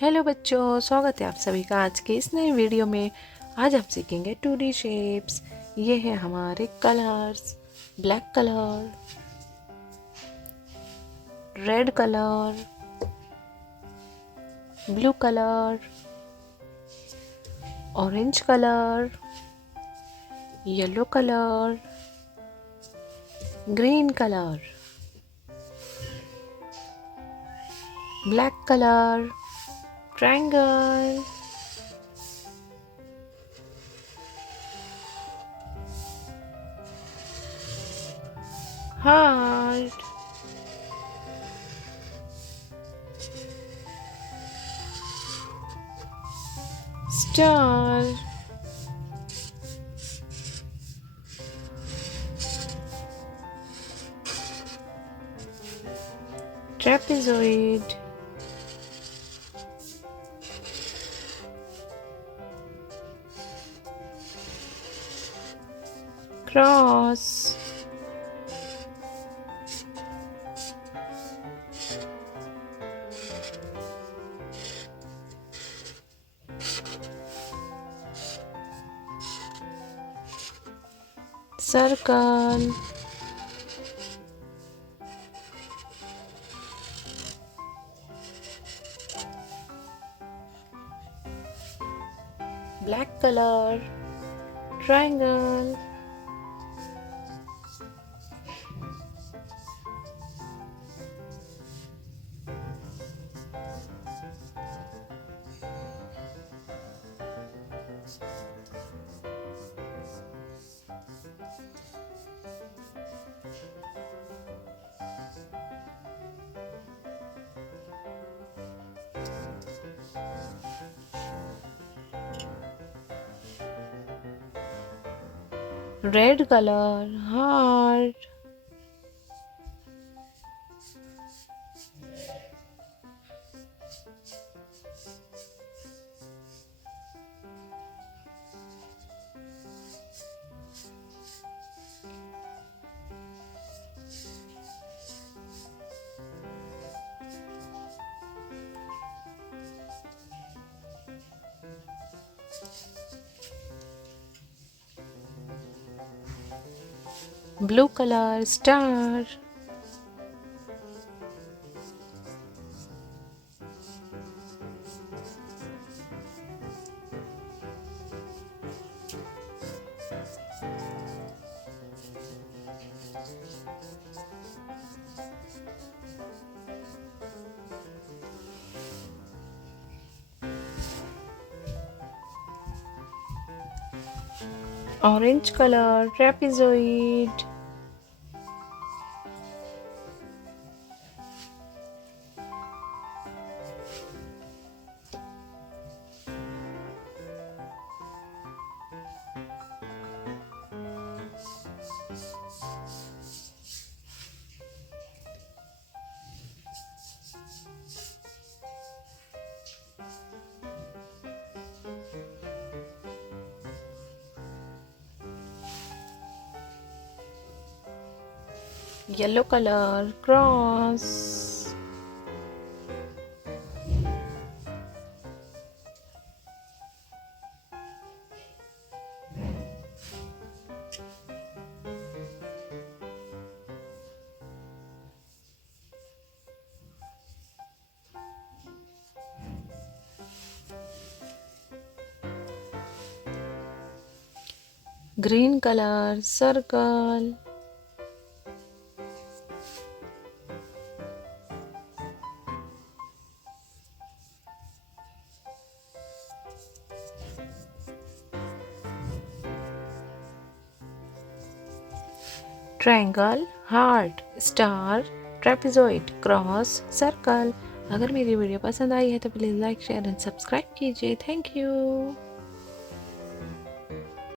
Hello बच्चों, स्वागत है आप सभी का आज के इस नए वीडियो में। आज हम सीखेंगे 2D शेप्स। ये है हमारे colours. Black colour, red colour, blue colour, orange colour, yellow colour, green colour, black colour, triangle, heart, star, trapezoid, cross, circle, black color, triangle, red color, heart, blue color, star, orange color, trapezoid, yellow color, cross, green color, circle, triangle, heart, star, trapezoid, cross, circle. अगर मेरी video पसंद आई है तो please like, share and subscribe कीजिए। Thank you.